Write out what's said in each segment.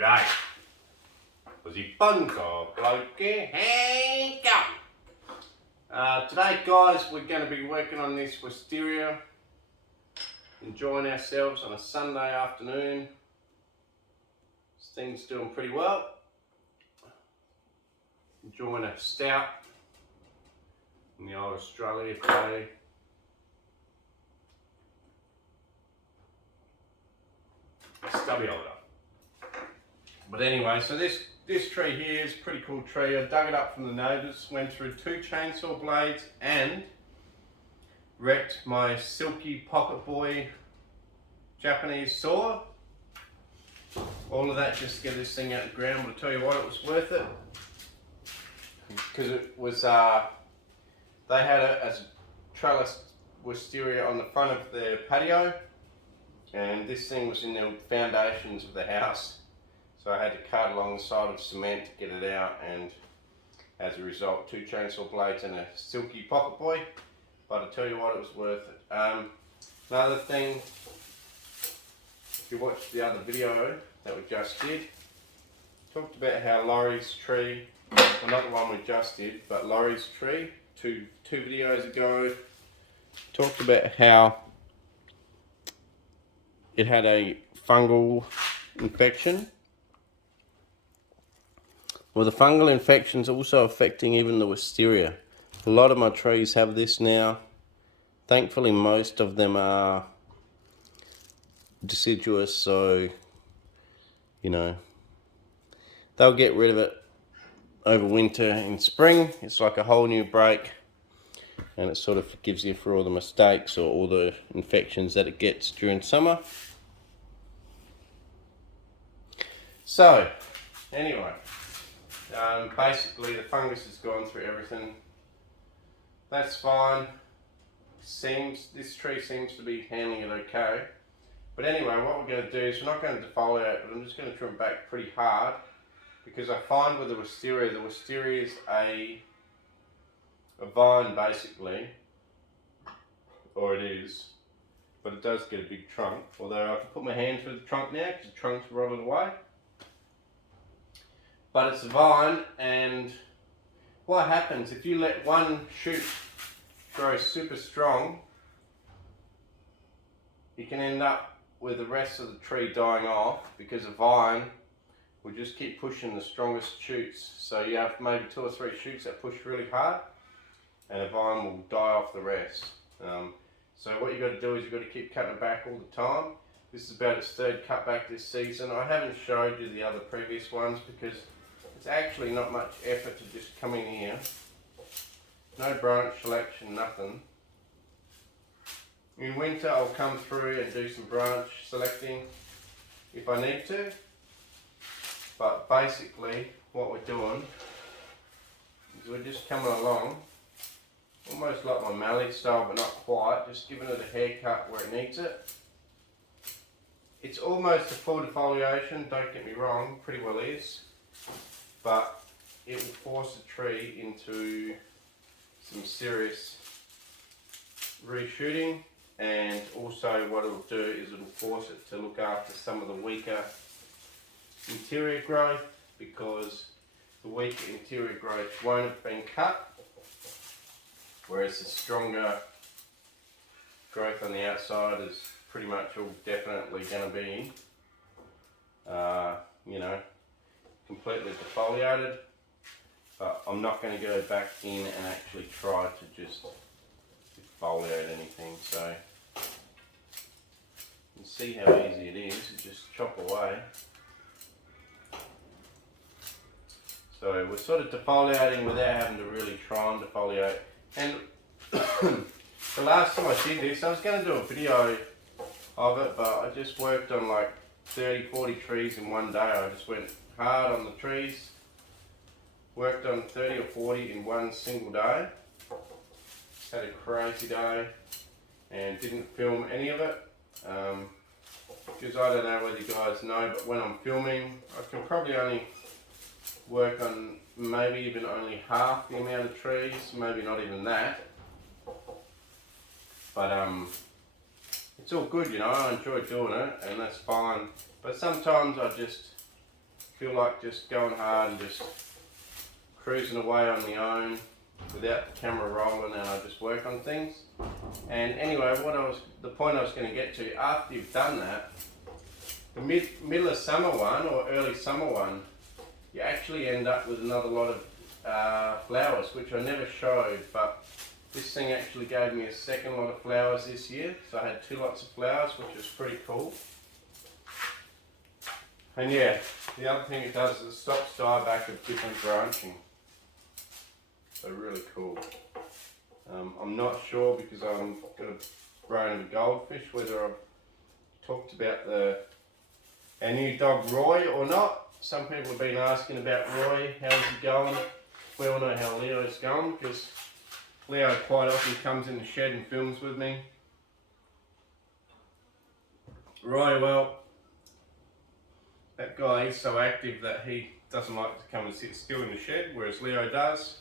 G'day. Aussie Bonsai Bloke here. Hey, go! Today, guys, we're going to be working on this wisteria. Enjoying ourselves on a Sunday afternoon. This thing's doing pretty well. Enjoying a stout in the old Australia today. Stubby holder. But anyway, so this tree here is a pretty cool tree. I dug it up from the neighbours, went through 2 chainsaw blades and wrecked my silky pocket boy Japanese saw. All of that just to get this thing out of the ground. But I'll tell you what, it was worth it. Because it was, they had it as a trellis wisteria on the front of their patio. And this thing was in the foundations of the house. So I had to cut along the side of cement to get it out, and as a result 2 chainsaw blades and a silky pocket boy. But I tell you what, it was worth it. Another thing, if you watched the other video that we just did, talked about how Laurie's tree, well not the one we just did, but Laurie's tree, two videos ago, talked about how it had a fungal infection. Well, the fungal infection is also affecting even the wisteria. A lot of my trees have this now. Thankfully, most of them are deciduous, so, you know, they'll get rid of it over winter and spring. It's like a whole new break, and it sort of forgives you for all the mistakes or all the infections that it gets during summer. So, anyway. Basically the fungus has gone through everything. That's fine. This tree seems to be handling it okay. But anyway, what we're going to do is we're not going to defoliate it, but I'm just going to trim back pretty hard, because I find with the wisteria is a vine basically, or it is, but it does get a big trunk. Although I can put my hand through the trunk now because the trunk's rotted away. But it's a vine, and what happens if you let one shoot grow super strong, you can end up with the rest of the tree dying off, because a vine will just keep pushing the strongest shoots. So you have maybe 2 or 3 shoots that push really hard, and a vine will die off the rest. So what you've got to do is you've got to keep cutting it back all the time. This is about its 3rd cutback this season. I haven't showed you the other previous ones because it's actually not much effort to just come in here. No branch selection, nothing. In winter I'll come through and do some branch selecting if I need to. But basically what we're doing is we're just coming along, almost like my mallee style but not quite, just giving it a haircut where it needs it. It's almost a full defoliation, don't get me wrong, pretty well is. But it will force the tree into some serious reshooting, and also what it will do is it will force it to look after some of the weaker interior growth, because the weaker interior growth won't have been cut, whereas the stronger growth on the outside is pretty much all definitely going to be, you know, completely defoliated. But I'm not going to go back in and actually try to just defoliate anything. So you can see how easy it is to just chop away. So we're sort of defoliating without having to really try and defoliate. And the last time I did this, I was going to do a video of it, but I just worked on like 30-40 trees in one day. I just went hard on the trees, worked on 30 or 40 in one single day. Just had a crazy day and didn't film any of it, because I don't know whether you guys know, but when I'm filming I can probably only work on maybe even only half the amount of trees, maybe not even that. But it's all good, you know, I enjoy doing it and that's fine. But sometimes I just feel like just going hard and just cruising away on my own without the camera rolling, and I just work on things. And anyway, the point I was going to get to, after you've done that, the middle of summer one or early summer one, you actually end up with another lot of flowers, which I never showed, but this thing actually gave me a second lot of flowers this year. So I had 2 lots of flowers, which was pretty cool. And yeah, the other thing it does is it stops dieback of different branching. So really cool. I'm not sure, because I'm going to grow in a goldfish, whether I've talked about our new dog Roy or not. Some people have been asking about Roy, how's he going? We all know how Leo's going, because Leo quite often comes in the shed and films with me. Roy, well, that guy is so active that he doesn't like to come and sit still in the shed, whereas Leo does.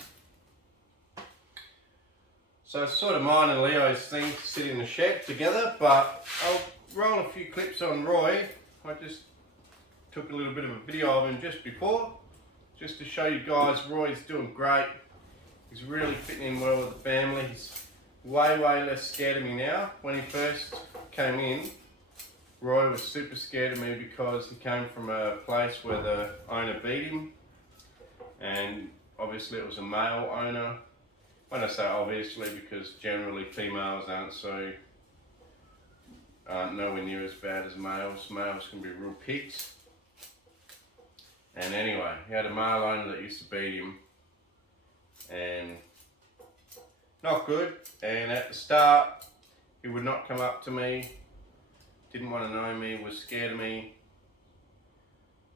So it's sort of mine and Leo's thing to sit in the shed together, but I'll roll a few clips on Roy. I just took a little bit of a video of him just before, just to show you guys Roy's doing great. He's really fitting in well with the family. He's way less scared of me now. When he first came in, Roy was super scared of me because he came from a place where the owner beat him, and obviously it was a male owner. When I say obviously, because generally females aren't nowhere near as bad as males. Males can be real pigs. And anyway, he had a male owner that used to beat him, and not good. And at the start, he would not come up to me, didn't want to know me, was scared of me.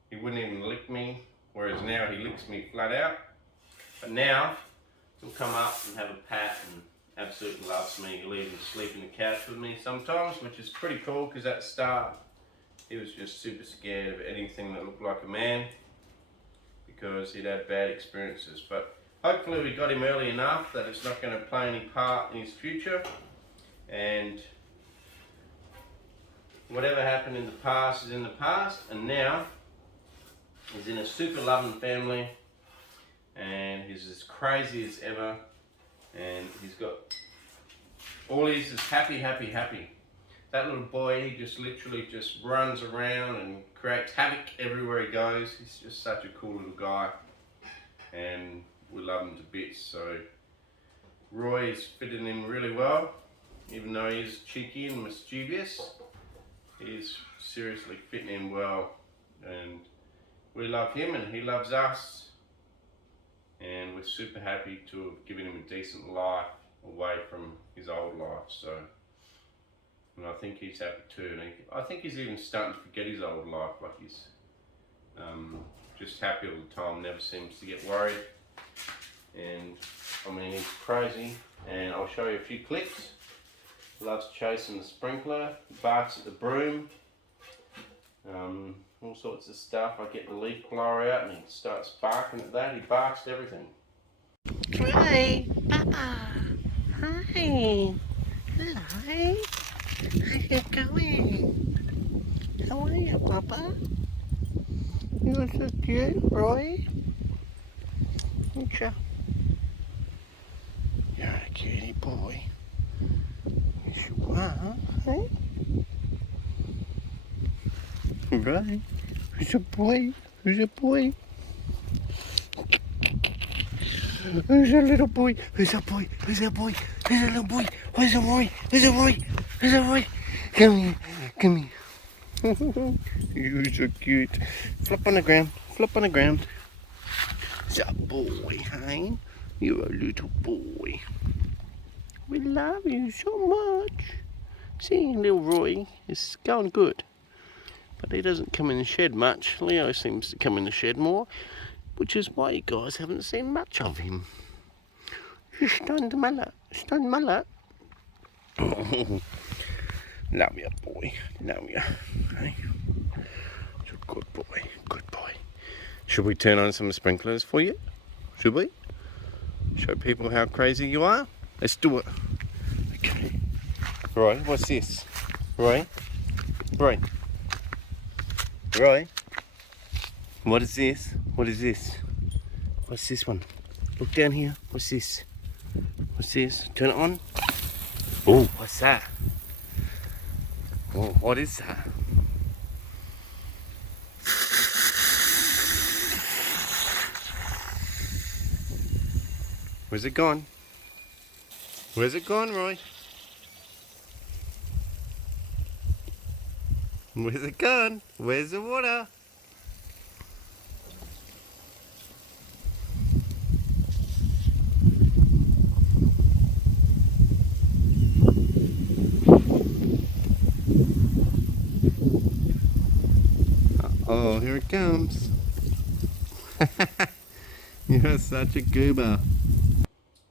He wouldn't even lick me, whereas now he licks me flat out. But now, he'll come up and have a pat and absolutely loves me. He'll even sleep in the couch with me sometimes, which is pretty cool, because at the start he was just super scared of anything that looked like a man, because he'd had bad experiences. But hopefully we got him early enough that it's not going to play any part in his future, and whatever happened in the past is in the past, and now he's in a super loving family. And he's as crazy as ever, and he's got all he's is happy. That little boy, he just literally just runs around and creates havoc everywhere he goes. He's just such a cool little guy, and we love him to bits. So Roy is fitting in really well, even though he's cheeky and mischievous. He's seriously fitting in well, and we love him and he loves us. And we're super happy to have given him a decent life away from his old life. So, and I think he's happy too. And I think he's even starting to forget his old life. Like he's just happy all the time, never seems to get worried. And I mean, he's crazy. And I'll show you a few clips. Loves chasing the sprinkler, barks at the broom. All sorts of stuff. I get the leaf blower out and he starts barking at that. He barks at everything. Hi, Papa. Hi. Hello. How's it going? How are you, Papa? You're so cute, Roy. Aren't you? You're a cutie boy. Yes, you are, hey? Right. Who's a boy? Who's a boy? Who's a little boy? Who's a boy? Who's a boy? Who's a little boy? Who's a boy? Who's a boy? Who's a boy? Come here. Come here. You're so cute. Flop on the ground. Flop on the ground. Who's a boy, hey? You're a little boy. We love you so much. See, little Roy is going good. But he doesn't come in the shed much. Leo seems to come in the shed more, which is why you guys haven't seen much of him. You stunned mullet. Stunned mullet. Love you, boy. Love you. Hey? You're a good boy. Good boy. Should we turn on some sprinklers for you? Should we? Show people how crazy you are? Let's do it. Okay. Roy, what's this? Roy? Roy? Roy? What is this? What is this? What's this one? Look down here. What's this? What's this? Turn it on. Oh, what's that? Oh, what is that? Where's it gone? Where's it gone, Roy? Where's it gone? Where's the water? Oh, here it comes. You're such a goober.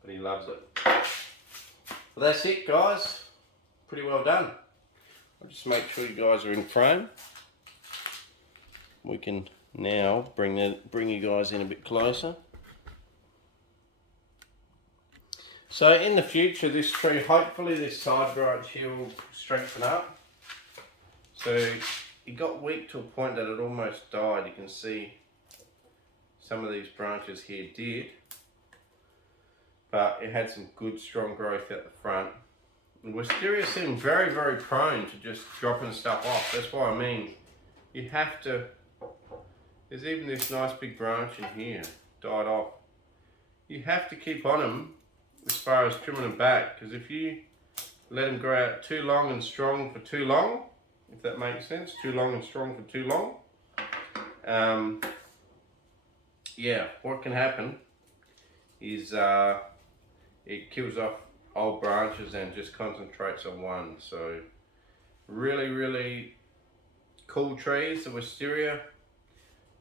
But he loves it. Well, that's it, guys. Pretty well done. I'll just make sure you guys are in frame. We can now bring you guys in a bit closer. So in the future, this tree, hopefully this side branch here will strengthen up. So it got weak to a point that it almost died. You can see some of these branches here did. But it had some good strong growth at the front. And wisteria seem very, very prone to just dropping stuff off. That's why I mean, you have to, there's even this nice big branch in here, died off. You have to keep on them as far as trimming them back, because if you let them grow out too long and strong for too long, if that makes sense, too long and strong for too long, yeah, what can happen is it kills off old branches and just concentrates on one. So really, really cool trees, the wisteria.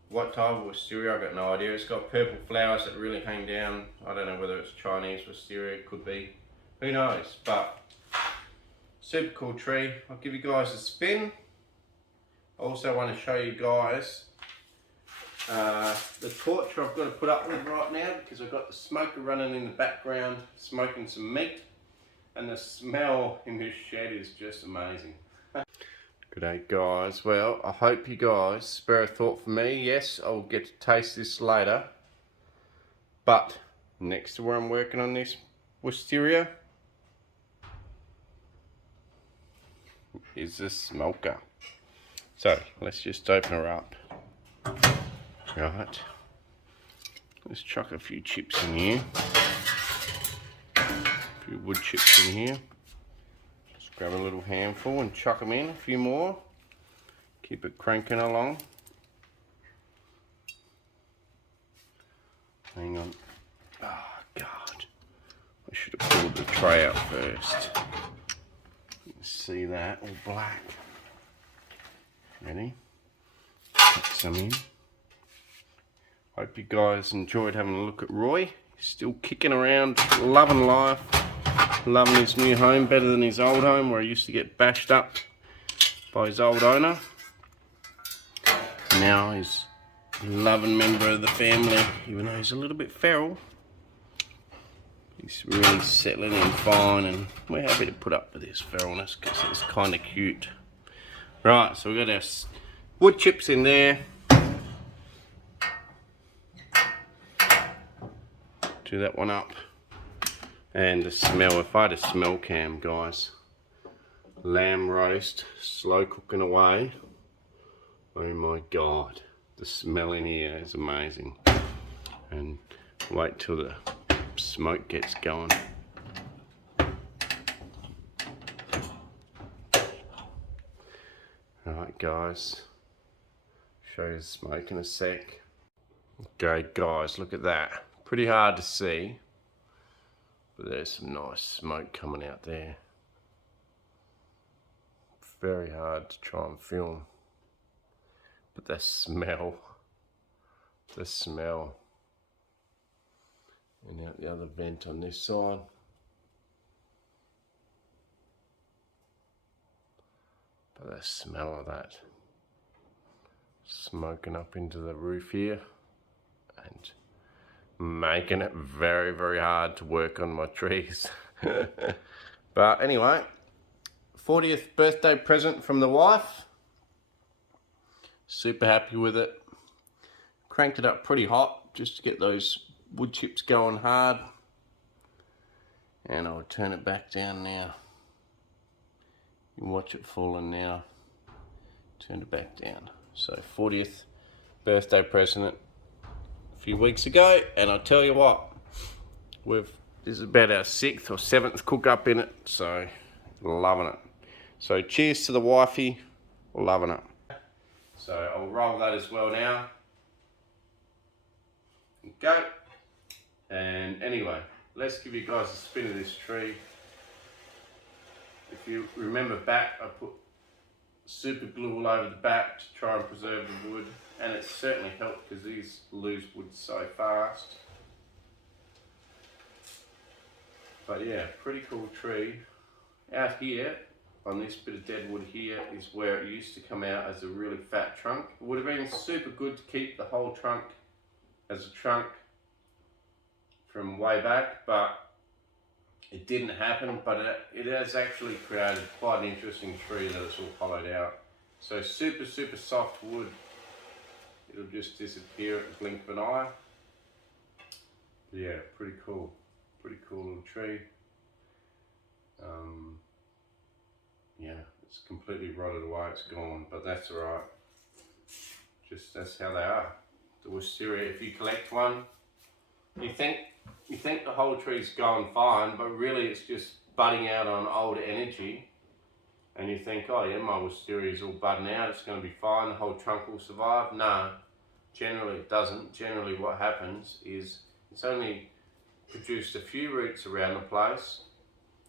What type of wisteria, I've got no idea. It's got purple flowers that really hang down. I don't know whether it's Chinese wisteria, it could be. Who knows? But super cool tree. I'll give you guys a spin. I also want to show you guys the torch I've got to put up with right now, because I've got the smoker running in the background, smoking some meat, and the smell in this shed is just amazing. G'day guys, well I hope you guys spare a thought for me. Yes, I'll get to taste this later, but next to where I'm working on this wisteria is the smoker. So let's just open her up. Right, let's chuck a few chips in here, a few wood chips in here. Just grab a little handful and chuck them in, a few more, keep it cranking along. Hang on, oh God, I should have pulled the tray out first. See that, all black. Ready? Put some in. Hope you guys enjoyed having a look at Roy. He's still kicking around, loving life, loving his new home better than his old home where he used to get bashed up by his old owner. Now he's a loving member of the family, even though he's a little bit feral. He's really settling in fine, and we're happy to put up with his feralness because it's kind of cute. Right, so we've got our wood chips in there. Do that one up. And the smell, if I had a smell cam, guys, lamb roast, slow cooking away. Oh my God, the smell in here is amazing. And wait till the smoke gets going. Alright guys, show you the smoke in a sec. Okay guys, look at that. Pretty hard to see, but there's some nice smoke coming out there. Very hard to try and film, but the smell, and out the other vent on this side. But the smell of that smoking up into the roof here and making it very, very hard to work on my trees. But anyway, 40th birthday present from the wife. Super happy with it. cranked it up pretty hot just to get those wood chips going hard. And I'll turn it back down now. You can watch it falling now. Turn it back down. So 40th birthday present a few weeks ago, and I tell you what, this is about our 6th or 7th cook up in it, so loving it. So cheers to the wifey, loving it. So I'll roll that as well now. Go. And anyway, let's give you guys a spin of this tree. If you remember back, I put super glue all over the back to try and preserve the wood, and it certainly helped because these lose wood so fast. But yeah, pretty cool tree. Out here, on this bit of dead wood here, is where it used to come out as a really fat trunk. It would have been super good to keep the whole trunk as a trunk from way back, but it didn't happen. But it has actually created quite an interesting tree that it's all hollowed out. So super soft wood. It'll just disappear at the blink of an eye. But yeah, pretty cool little tree. Yeah, it's completely rotted away, it's gone, but that's alright. Just that's how they are. The wisteria, if you collect one, you think the whole tree's going fine, but really it's just budding out on old energy, and you think, oh yeah, my wisteria's all budding out, it's going to be fine, the whole trunk will survive. No, generally it doesn't. Generally what happens is it's only produced a few roots around the place,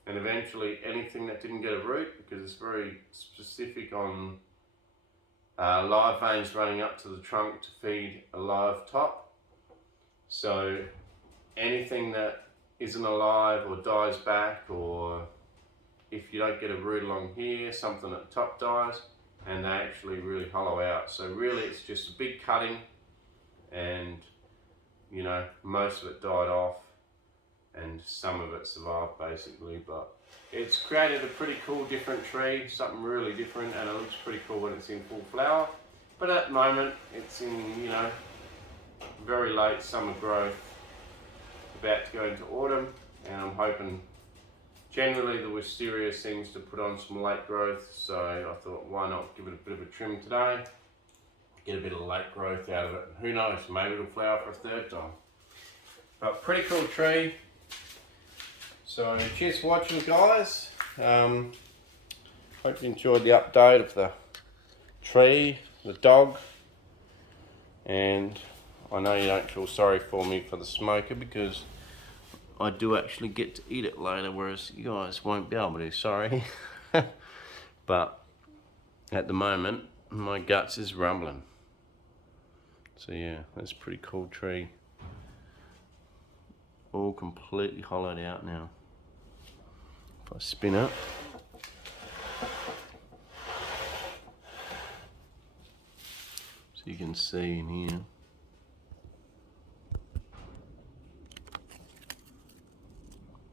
and eventually anything that didn't get a root, because it's very specific on live veins running up to the trunk to feed a live top. So anything that isn't alive or dies back, or if you don't get a root along here, something at the top dies, and they actually really hollow out. So really it's just a big cutting, and you know, most of it died off and some of it survived basically. But it's created a pretty cool different tree, something really different, and it looks pretty cool when it's in full flower. But at the moment it's in, you know, very late summer growth, about to go into autumn, and I'm hoping, generally the wisteria seems to put on some late growth, so I thought why not give it a bit of a trim today, get a bit of late growth out of it. Who knows, maybe it'll flower for a third time. But pretty cool tree. So cheers for watching, guys. Hope you enjoyed the update of the tree, the dog, and I know you don't feel sorry for me for the smoker, because I do actually get to eat it later, whereas you guys won't be able to, sorry. But at the moment, my guts is rumbling. So yeah, that's a pretty cool tree. All completely hollowed out now. If I spin it, so you can see in here.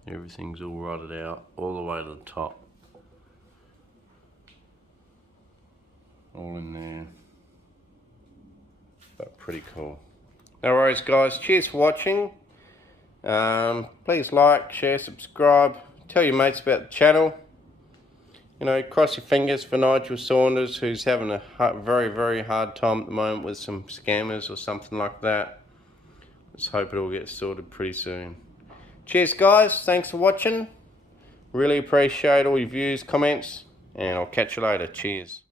Everything's all rotted out, all the way to the top. All in there. But pretty cool. No worries, guys. Cheers for watching. Please like, share, subscribe. Tell your mates about the channel. You know, cross your fingers for Nigel Saunders, who's having a very hard time at the moment with some scammers or something like that. Let's hope it all gets sorted pretty soon. Cheers, guys. Thanks for watching. Really appreciate all your views, comments, and I'll catch you later. Cheers.